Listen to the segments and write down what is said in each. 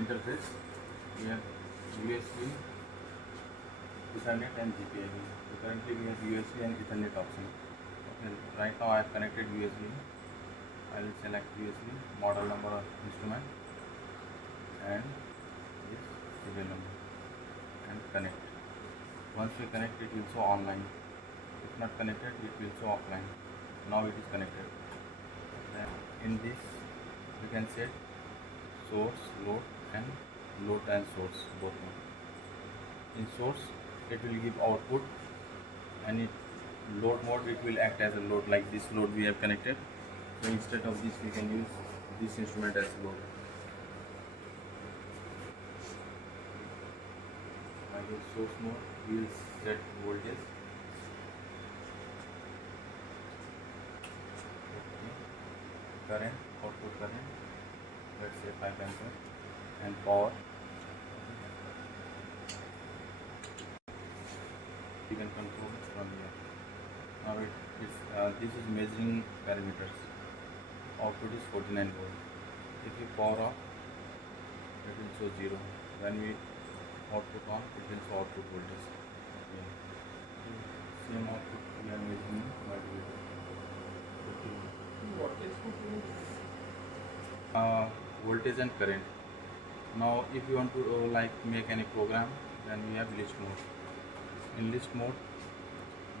interface. We have USB, Ethernet and GPIO. So currently we have USB and Ethernet option. Okay, right now I have connected USB. I will select USB, model number of instrument and this serial number and connect. Once we connect, it will show online. If not connected, it will show offline. Now it is connected. Then in this we can set source, load and source both. In source it will give output, and in load mode it will act as a load, like this load we have connected. So instead of this we can use this instrument as load. Like in source mode we will set voltage. Current, output current, let's say 5 ampere, and power. You can control from here. Now this is measuring parameters. Output is 49 volt. If you power off, it will show 0. When we output on, it will show output voltage. Okay. Same output we are measuring multimeter. Voltage and current. Now if you want to make any program, then we have list mode. In list mode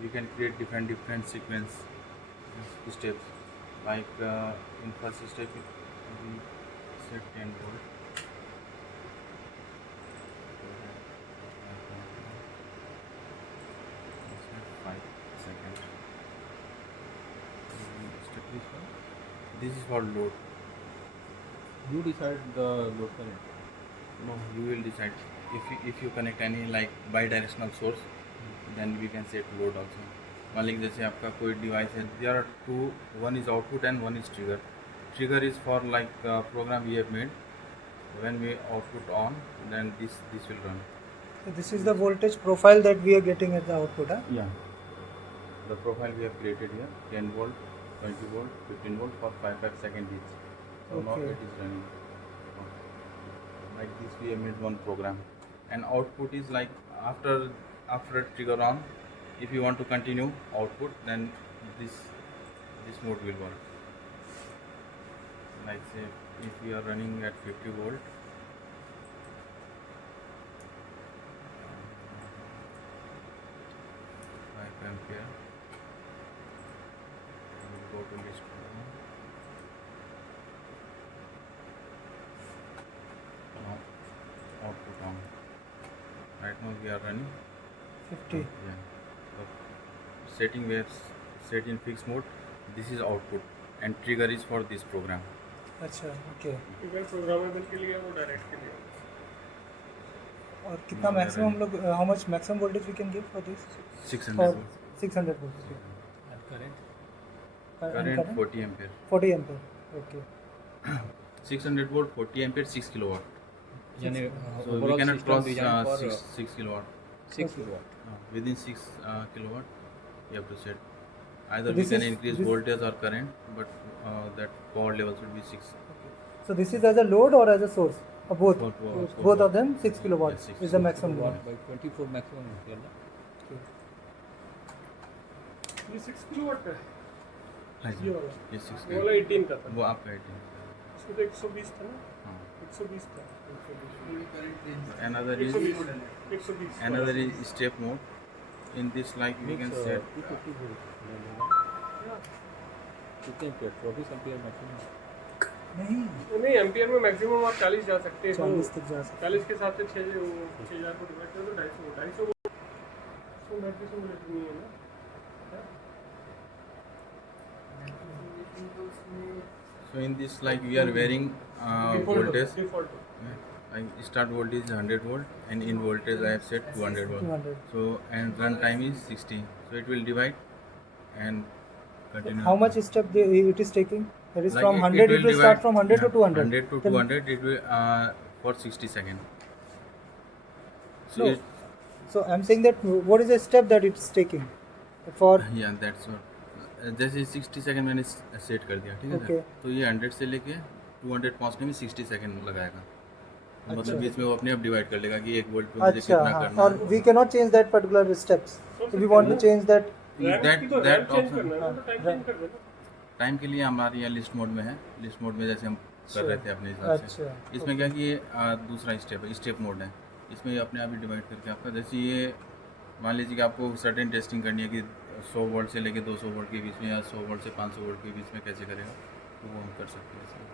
we can create different sequence steps. Like in first step we set 10 volt. 5 seconds. Step this is for load. You decide the load current. No, you will decide. If you connect any like bi-directional source, then we can set load also. मान लीजिए जैसे आपका कोई डिवाइस है, there are two, one is output and one is trigger. Trigger is for like program we have made. When we output on, then this will run. So this is the voltage profile that we are getting at the output, huh? Yeah. The profile we have created here: 10 volt, 20 volt, 15 volt for 5 seconds each. So now Okay. it is running. Like this we have made one program, and output is like after trigger on. If you want to continue output, then this mode will work. Like say if we are running at 50 volt, 5 ampere, we will go to list program. Now output on. Right now we are running 50. Yeah. So setting we have set in fixed mode. This is output, and trigger is for this program. अच्छा, okay. Trigger programmable के लिए वो डायरेक्ट के लिए और कितना मैक्सिमम हम लोग how much maximum voltage we can give for this? 600 For volt. 600 volts. And current. Current 40 ampere. 40 ampere. Okay. 600 volt, 40 ampere, 6 kilowatt. यानी So we overall cannot system cross design for 6 kilowatt. 6 kilowatt. Within 6 kilowatt, you have to set. Either So we this can is- increase this- voltage or current, but that power level should be 6. So this is as a load or as a source? Or both? Both of them 6 kilowatt Yes, 6 is the maximum Kilowatt load. by 24 maximum ampere ना. ये 6 किलोवाट का है Like ये वाला ये 6 वो वाला 18 का था वो आपका 18. इसमें तो 120 था ना हाँ. 120 था 120 Another is 120 step mode. In this, like we can set 250 volt ले लेगा. कितने एम्पीयर? 24 एम्पीयर मैक्सिमम. नहीं, नहीं एम्पियर में मैक्सिमम आप 40 जा सकते हो 40 तक जा सकते 40 के हिसाब से 6000 को डिवाइड करो तो 250 250 बैटरी से मिनट नहीं है ना so in this, like we are varying voltage. Default Like start voltage is 100 volt, and in voltage I have set 200 volt. 200. So and run time is 60. So it will divide and continue. How much step it is taking? That is Like from 100 it will divide- start from 100 to yeah, 200. 100 to Then- 200 it will for 60 seconds. So No. So I'm saying that what is the step that it's taking for? yeah, that's what. जैसे 60 सेकंड मैंने सेट कर दिया, ठीक है Okay. Sir. तो ये 100 से लेके 200 पहुंचने में 60 सेकंड लगाएगा. मतलब बीच में वो अपने आप डिवाइड कर लेगा कि 1 वोल्ट पे मुझे अच्छा कितना हाँ, करना और है। we cannot change that particular steps. If we want to change that, RAM की तो that रैम चेंज option- करना है ना, तो टाइम चेंज कर देना। टाइम के लिए हमारे यहाँ लिस्ट मोड में है। लिस्ट मोड में जैसे हम कर रहे थे अपने हिसाब से। अच्छा, इसमें क्या कि ये दूसरा स्टेप है, स्टेप मोड है। इसमें ये अपने आप ही डिवाइड करके आपका, जैसे ये मान लीजिए कि आपको सर्टेन टेस्टिंग करनी है कि 100 वोल्ट से लेके 200 वोल्ट के बीच में या 100 वोल्ट से 500 वोल्ट के बीच में कैसे करेगा, तो वो हम कर सकते हैं इसमें।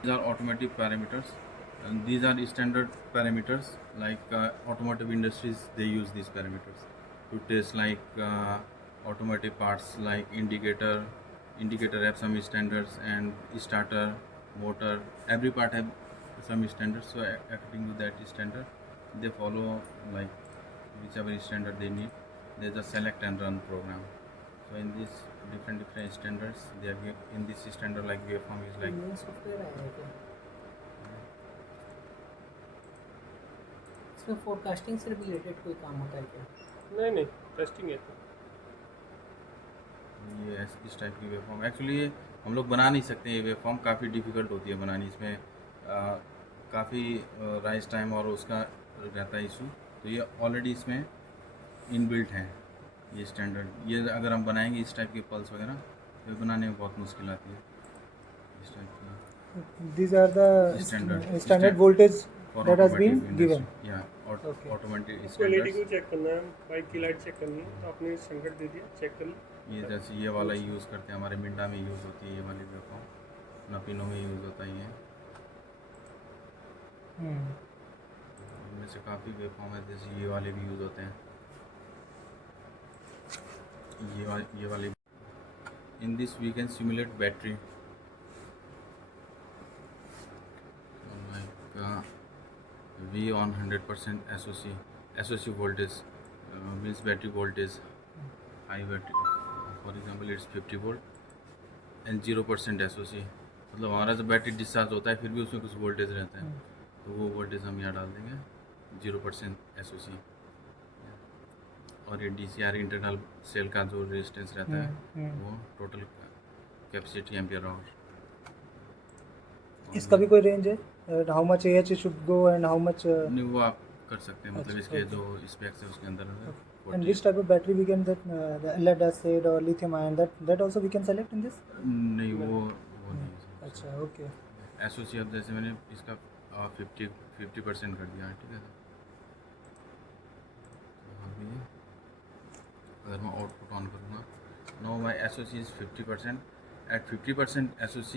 These are automotive parameters, and these are standard parameters. Like automotive industries, they use these parameters to test like automotive parts, like indicator have some standards, and starter, motor, every part have some standards. So according to that standard, they follow like whichever standard they need. They just select and run program. So in these different standards, they are in this standard like waveform is like software आया है क्या? इसमें फोरकास्टिंग से रिलेटेड कोई काम होता है क्या? नहीं नहीं, टेस्टिंग है तो। ये इस टाइप की वेवफॉर्म एक्चुअली हम लोग बना नहीं सकते। ये वेवफॉर्म काफ़ी डिफ़िकल्ट होती है बनानी। इसमें काफ़ी राइज टाइम और उसका रहता है इशू। तो ये ऑलरेडी इसमें इनबिल्ट है ये स्टैंडर्ड। ये अगर हम बनाएंगे इस टाइप के पल्स वगैरह, तो बनाने में बहुत मुश्किल आती है इस टाइप की। these are the standard voltage that has been given. या Okay. ऑटोमेटिक इसको एलईडी स्टैंडर्ड्स। को चेक करना है, बाइक की लाइट चेक करनी है, तो आपने स्टैंडर्ड दे दिया, चेक कर ली। ये जैसे ये वाला यूज़ करते हैं, हमारे मिंडा में यूज़ होती है ये वाली वेवफॉर्म, नपीनो में यूज़ होता है ये। इनमें से काफ़ी वेवफॉर्म है, जैसे ये वाले भी यूज़ होते हैं, ये वाले। In this we can simulate battery like we on 100% SOC voltage means battery voltage, high battery, for example it's 50 volt and 0% SOC। मतलब हमारा जब बैटरी डिस्चार्ज होता है फिर भी उसमें कुछ वोल्टेज रहता है, तो वो वोल्टेज हम यहाँ डाल देंगे 0% SOC। और ये DCR इंटरनल सेल का जो रेजिस्टेंस रहता है वो टोटल कैपेसिटी एम्पियर आवर। इसका भी कोई रेंज है? How much AH should go and how much? नहीं वो आप कर सकते हैं, मतलब अच्छा, इसके okay. जो स्पेक्स है उसके अंदर है। And which type of battery we can that the lead acid or lithium ion that also we can select in this? नहीं वो नहीं है। अच्छा, okay. SOC अब जैसे मैंने इसका 50% कर दिया है, ठीक है। तो अभी अगर मैं आउटपुट ऑन करूँगा, no my SOC is 50%। At 50% SOC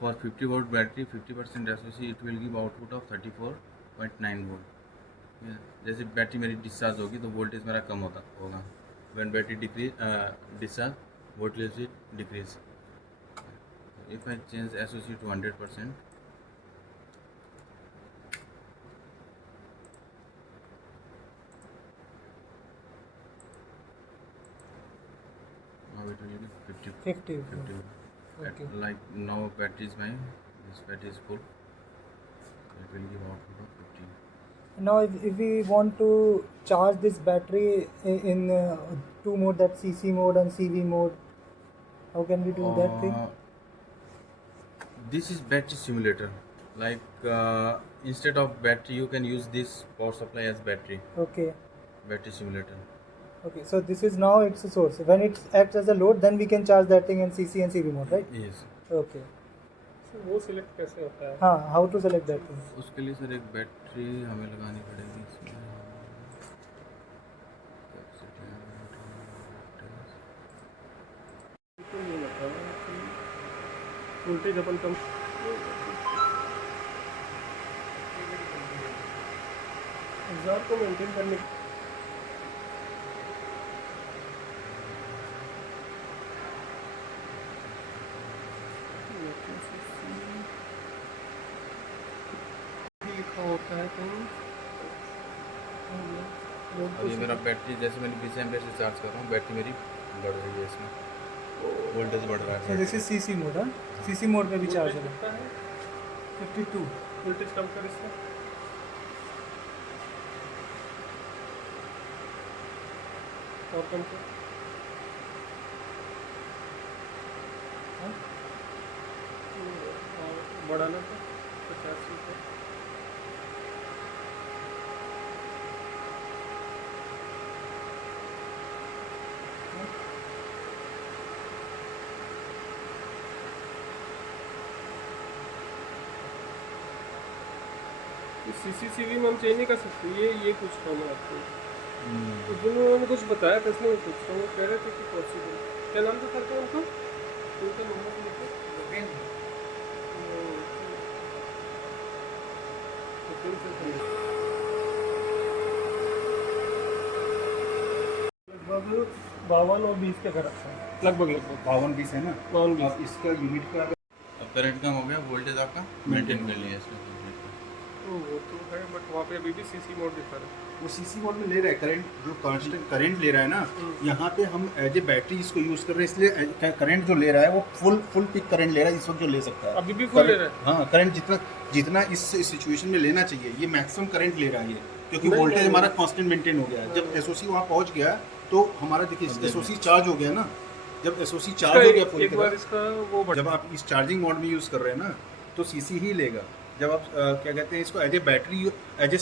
for 50 volt battery 50% SOC it will give output of 34.9 volt. जैसे बैटरी मेरी डिस्चार्ज होगी तो वोल्टेज मेरा कम होगा। When battery discharge voltage decrease. If I change SOC to 100%, now it will be 50. 50. Okay. Like now battery is mine, this battery is full, it will give output of 15. Now if we want to charge this battery in two mode, that CC mode and CV mode, how can we do that thing? This is battery simulator. Like instead of battery you can use this power supply as battery. Okay. Battery simulator. Okay, so this is now it's a source. When it acts as a load, then we can charge that thing in CC and CV mode, right? Yes. Okay. तो वो सिलेक्ट कैसे होता है? हाँ, how to select that thing? उसके लिए सर एक बैटरी हमें लगानी पड़ेगी इसमें। तो ये बताओ कि वोल्टेज अपन कम एग्जॉस्ट को मेंटेन करने लिखा होता है कहीं। और ये मेरा बैटरी जैसे मैंने 20 एम्पियर से चार्ज कर रहा हूँ, बैटरी मेरी बढ़ रही है, इसमें वोल्टेज बढ़ रहा So है। this is CC mode, huh? CC mode पे भी charge है। कितना है? 52. वोल्टेज कम कर इसका। और कम कर। हाँ? और बढ़ाना था 50 CCCV में हम चेंज नहीं कर सकते, ये पूछ रहा हूँ मैं आपको। तो जिन्होंने कुछ बताया था इसलिए मैं पूछ रहा हूँ, वो कह रहे थे कि पॉसिबल। क्या नाम था सर का उनका? उनका नंबर लिखो। लगभग 52 और 20 के घर आता है, लगभग 52-20 है ना। 52-20। अब इसका यूनिट का अब करंट कम हो गया, वोल्टेज आपका मेंटेन कर लिया इसमें। वो तो है, बट वहाँ पे अभी भी CC मोड दिखा रहा है। वो सीसी मोड में ले रहा है करंट, जो कांस्टेंट करंट ले रहा है ना, यहाँ पे हम एज ए बैटरी इसको यूज़ कर रहे हैं, इसलिए करंट जो ले रहा है वो फुल पिक करंट ले रहा है इस वक्त जो ले सकता है। अभी भी फुल ले रहा है। हाँ, करंट जितना जितना इस सिचुएशन में लेना चाहिए ये मैक्सिमम करंट ले रहा है ये, क्योंकि नहीं, वोल्टेज नहीं, हमारा कांस्टेंट मेंटेन हो गया है। जब एसओसी वहाँ पहुँच गया तो हमारा देखिए एसओसी चार्ज हो गया ना, जब एसओसी चार्ज हो गया पूरी एक बार तरह, इसका वो बढ़ जब आप इस चार्जिंग मोड में यूज़ कर रहे हैं ना तो सीसी ही लेगा। जब आप क्या कहते हैं इसको as a battery as A